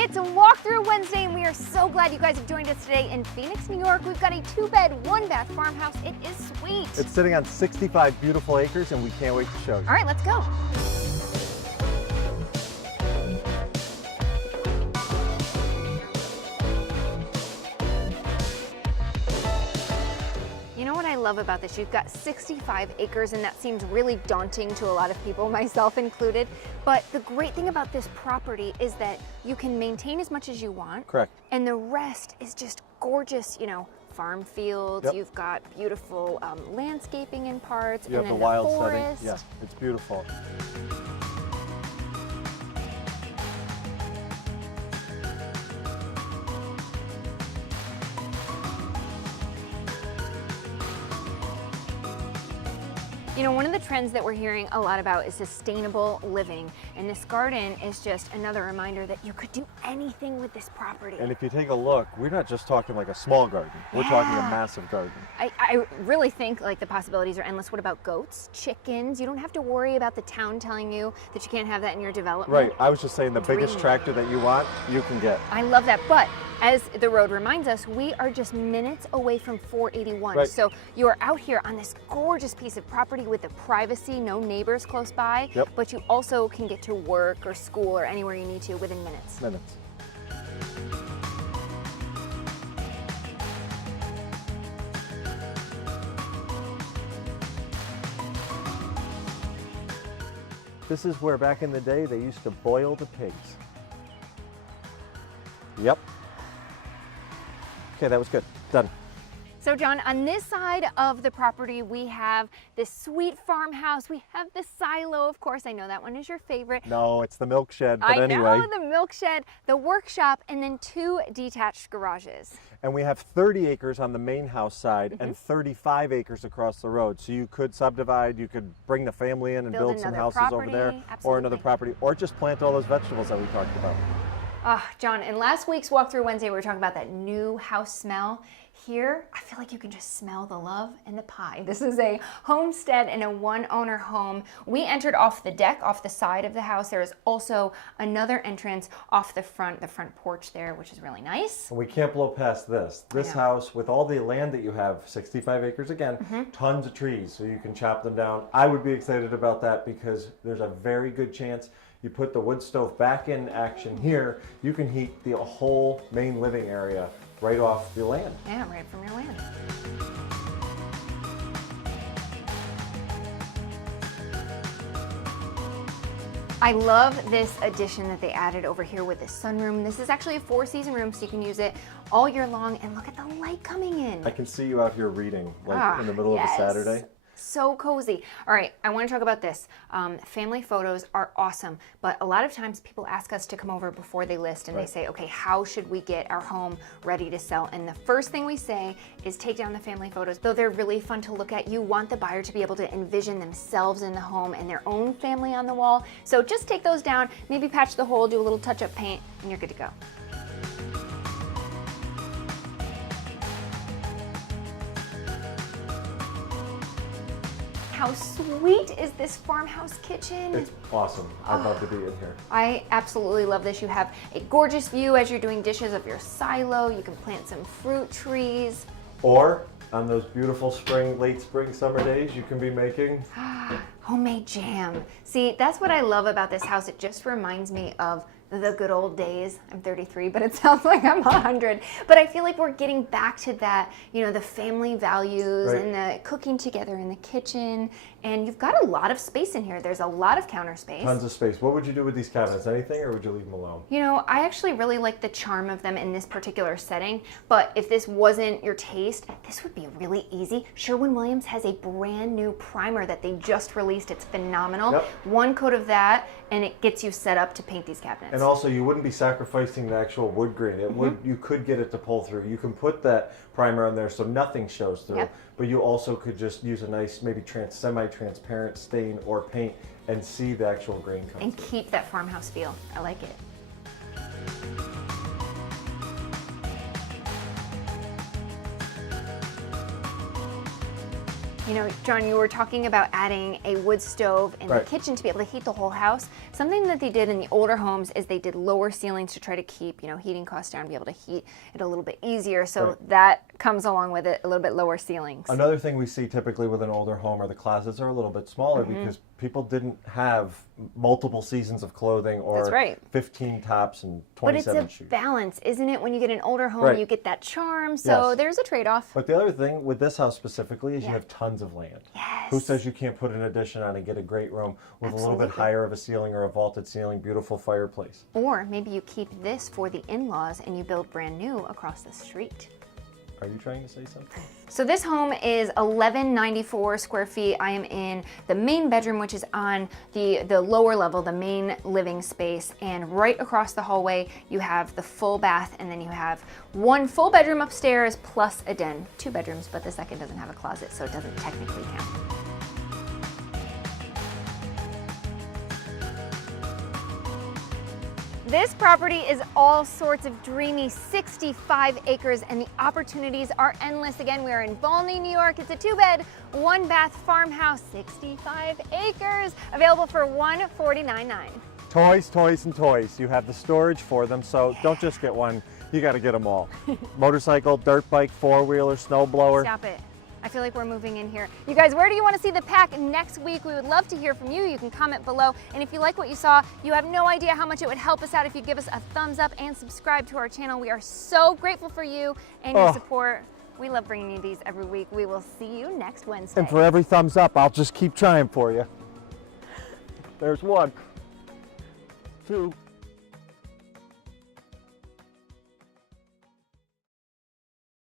It's a walkthrough Wednesday, and we are so glad you guys have joined us today in Phoenix, New York. We've got a 2-bed, 1-bath farmhouse. It is sweet. It's sitting on 65 beautiful acres, and we can't wait to show you. All right, let's go. You know what I love about this? You've got 65 acres, and that seems really daunting to a lot of people, myself included. But the great thing about this property is that you can maintain as much as you want. Correct. And the rest is just gorgeous, you know, farm fields. Yep. You've got beautiful landscaping in parts, You and have then the wild forest. setting. Yeah, it's beautiful. You know, one of the trends that we're hearing a lot about is sustainable living, and this garden is just another reminder that you could do anything with this property. And if you take a look, we're not just talking like a small garden. We're talking a massive garden. I really think like the possibilities are endless. What about goats, chickens? You don't have to worry about the town telling you that you can't have that in your development. Right. I was just saying the biggest tractor that you want, you can get. I love that, but as the road reminds us, we are just minutes away from 481. Right. So you are out here on this gorgeous piece of property with the privacy, no neighbors close by, Yep. but you also can get to work or school or anywhere you need to within minutes. This is where back in the day they used to boil the pigs. Yep. Okay, that was good. Done. So John, on this side of the property, we have this sweet farmhouse. We have the silo, of course. I know that one is your favorite. No, it's the milk shed, but I anyway. know, the milk shed, the workshop, and then 2 detached garages. And we have 30 acres on the main house side and 35 acres across the road. So you could subdivide, you could bring the family in and build some houses over there, or another property, or just plant all those vegetables that we talked about. John, in last week's Walkthrough Wednesday, we were talking about that new house smell. Here, I feel like you can just smell the love and the pie. This is a homestead and a one-owner home. We entered off the deck, off the side of the house. There is also another entrance off the front porch there, which is really nice. And we can't blow past this. This house, with all the land that you have, 65 acres again, tons of trees, so you can chop them down. I would be excited about that because there's a very good chance you put the wood stove back in action here, you can heat the whole main living area right off the land. Yeah, right from your land. I love this addition that they added over here with the sunroom. This is actually a 4-season room, so you can use it all year long. And look at the light coming in. I can see you out here reading, like in the middle of a Saturday. So cozy. All right, I want to talk about this. Family photos are awesome, but a lot of times people ask us to come over before they list, and they say, okay, how should we get our home ready to sell? And the first thing we say is take down the family photos. Though they're really fun to look at, you want the buyer to be able to envision themselves in the home and their own family on the wall. So just take those down, maybe patch the hole, do a little touch-up paint, and you're good to go. How sweet is this farmhouse kitchen? It's awesome. I'd love to be in here. I absolutely love this. You have a gorgeous view as you're doing dishes of your silo. You can plant some fruit trees. Or on those beautiful late spring, summer days, you can be making homemade jam. See, that's what I love about this house. It just reminds me of the good old days. I'm 33, but it sounds like I'm 100. But I feel like we're getting back to that, you know, the family values and the cooking together in the kitchen. And you've got a lot of space in here. There's a lot of counter space. Tons of space. What would you do with these cabinets? Anything, or would you leave them alone? You know, I actually really like the charm of them in this particular setting, but if this wasn't your taste, this would be really easy. Sherwin-Williams has a brand new primer that they just released. It's phenomenal. One coat of that, and it gets you set up to paint these cabinets. And also, you wouldn't be sacrificing the actual wood grain. It would, you could get it to pull through. You can put that primer on there so nothing shows through, but you also could just use a nice, maybe semi-transparent stain or paint and see the actual grain come and through. Keep that farmhouse feel. I like it. You know, John, you were talking about adding a wood stove in the kitchen to be able to heat the whole house. Something that they did in the older homes is they did lower ceilings to try to keep, you know, heating costs down, be able to heat it a little bit easier. So that comes along with it, a little bit lower ceilings. Another thing we see typically with an older home are the closets are a little bit smaller because people didn't have multiple seasons of clothing or 15 tops and 27 But shoes. it's a balance, isn't it? When you get an older home, you get that charm. So there's a trade-off. But the other thing with this house specifically is you have tons of land. Yes. Who says you can't put an addition on and get a great room with a little bit higher of a ceiling or a vaulted ceiling, beautiful fireplace? Or maybe you keep this for the in-laws and you build brand new across the street. Are you trying to say something? So this home is 1194 square feet. I am in the main bedroom, which is on the lower level, the main living space. And right across the hallway, you have the full bath, and then you have one full bedroom upstairs plus a den. 2 bedrooms, but the second doesn't have a closet, so it doesn't technically count. This property is all sorts of dreamy, 65 acres, and the opportunities are endless. Again, we are in Volney, New York. It's a 2-bed, 1-bath farmhouse, 65 acres, available for $149,900. Toys, toys, and toys. You have the storage for them, so don't just get one. You got to get them all. Motorcycle, dirt bike, 4-wheeler, snow blower. Stop it. I feel like we're moving in here. You guys, where do you want to see the pack next week? We would love to hear from you. You can comment below. And if you like what you saw, you have no idea how much it would help us out if you give us a thumbs up and subscribe to our channel. We are so grateful for you and your support. We love bringing you these every week. We will see you next Wednesday. And for every thumbs up, I'll just keep trying for you. There's 1, 2,